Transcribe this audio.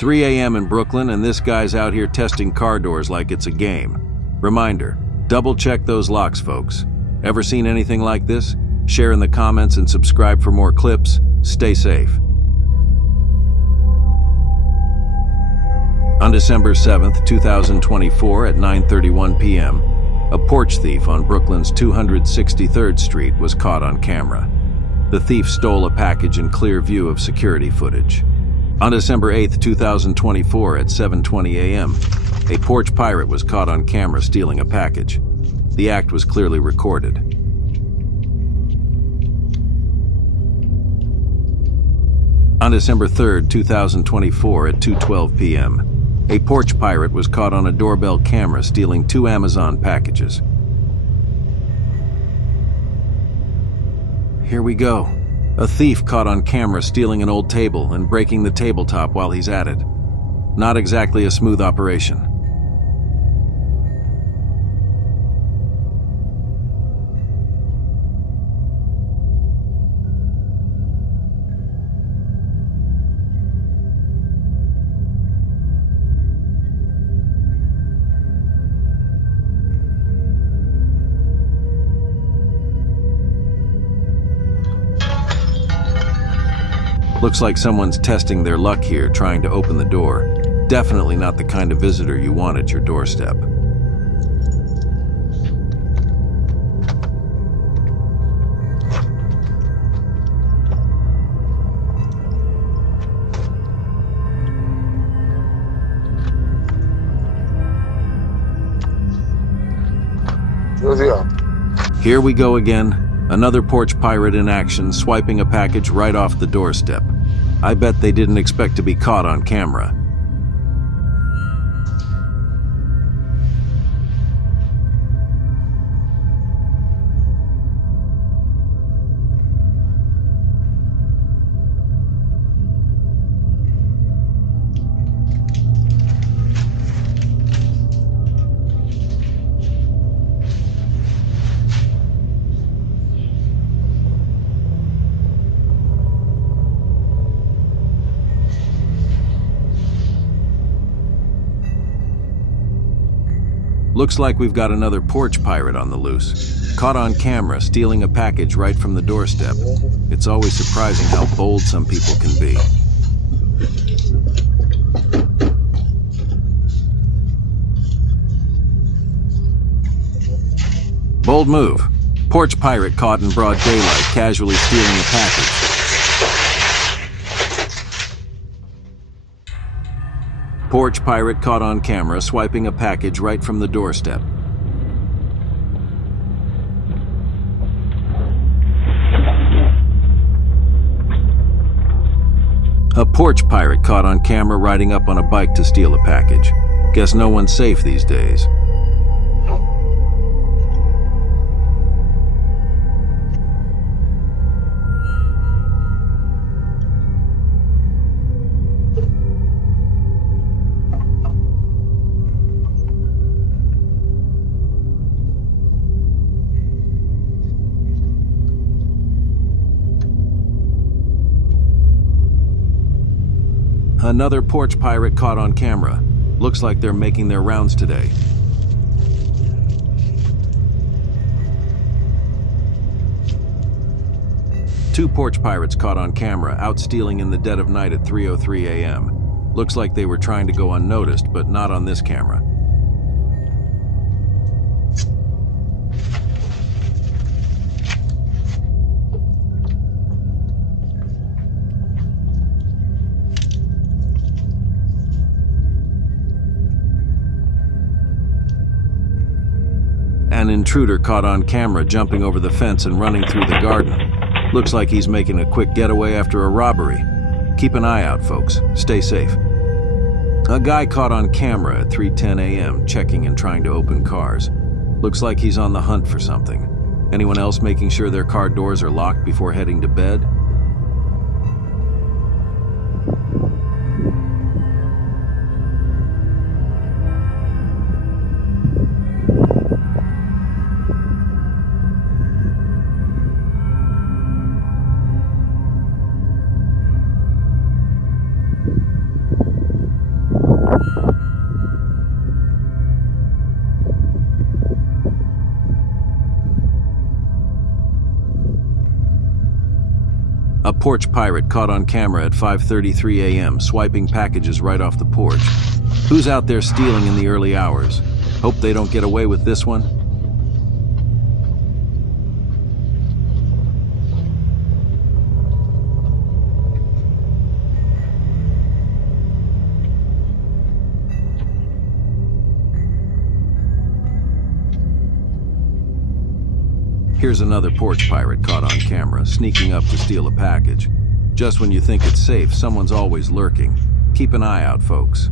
3 a.m. in Brooklyn, and this guy's out here testing car doors like it's a game. Reminder, double check those locks, folks. Ever seen anything like this? Share in the comments and subscribe for more clips. Stay safe. On December 7th, 2024 at 9:31 p.m., a porch thief on Brooklyn's 263rd Street was caught on camera. The thief stole a package in clear view of security footage. On December 8th, 2024 at 7:20 a.m., a porch pirate was caught on camera stealing a package. The act was clearly recorded. On December 3rd, 2024 at 2:12 p.m., a porch pirate was caught on a doorbell camera stealing 2 Amazon packages. Here we go. A thief caught on camera stealing an old table and breaking the tabletop while he's at it. Not exactly a smooth operation. Looks like someone's testing their luck here, trying to open the door. Definitely not the kind of visitor you want at your doorstep. Here we go again. Another porch pirate in action, swiping a package right off the doorstep. I bet they didn't expect to be caught on camera. Looks like we've got another porch pirate on the loose. Caught on camera, stealing a package right from the doorstep. It's always surprising how bold some people can be. Bold move. Porch pirate caught in broad daylight, casually stealing a package. Porch pirate caught on camera swiping a package right from the doorstep. A porch pirate caught on camera riding up on a bike to steal a package. Guess no one's safe these days. Another porch pirate caught on camera. Looks like they're making their rounds today. Two porch pirates caught on camera, out stealing in the dead of night at 3:03 a.m. Looks like they were trying to go unnoticed, but not on this camera. An intruder caught on camera jumping over the fence and running through the garden. Looks like he's making a quick getaway after a robbery. Keep an eye out, folks. Stay safe. A guy caught on camera at 3:10 a.m. checking and trying to open cars. Looks like he's on the hunt for something. Anyone else making sure their car doors are locked before heading to bed? Porch pirate caught on camera at 5:33 a.m. swiping packages right off the porch. Who's out there stealing in the early hours? Hope they don't get away with this one. Here's another porch pirate caught on camera, sneaking up to steal a package. Just when you think it's safe, someone's always lurking. Keep an eye out, folks.